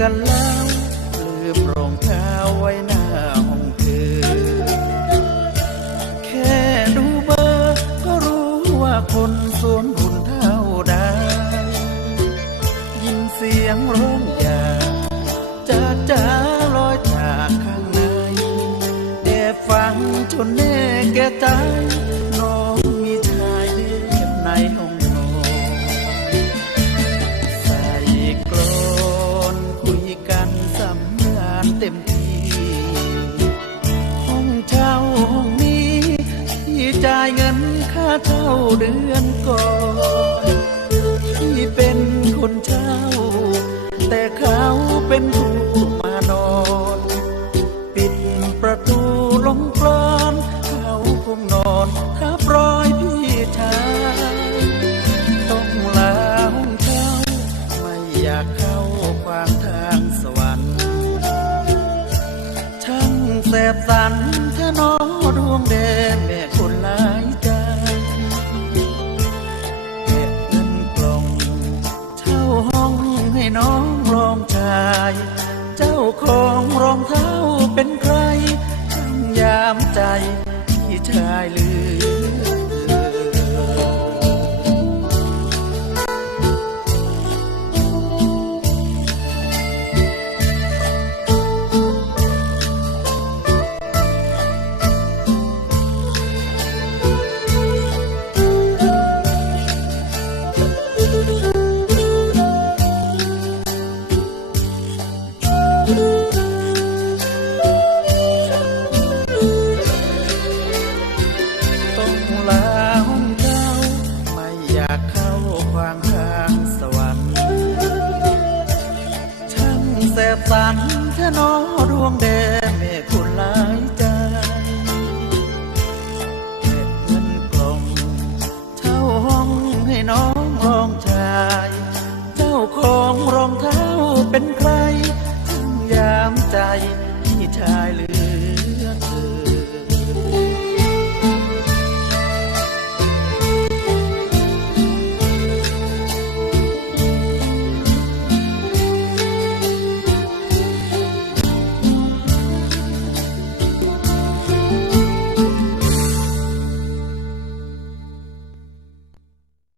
กันเล่าลืมรองเท้าไว้หน้าห้องเธอ แค่ดูเบอร์ ก็รู้ว่าคนสวมหุ่นเท่าใดยินเสียงร้องอย่าจ้าจ้าลอยจากข้างในแอบฟังจนแน่แก่ใจ เช่าเดือนก่อนที่เป็นคนเช่าแต่เขาเป็นผู้มานอน ปิดประตูลงกรอนเขาคงนอนทับรอยพี่ชายต้องลาห้องเช่าไม่อยากเข้าควางทางสวรรค์ช่างแสบสัน ใจที่ชายลือ นอดวงแดงแม่คุณหลายใจเงินกล่องเช่าห้องให้น้องรองชาย เจ้าของรองเท้าเป็นใครทั้งยามใจพี่ชายเลือ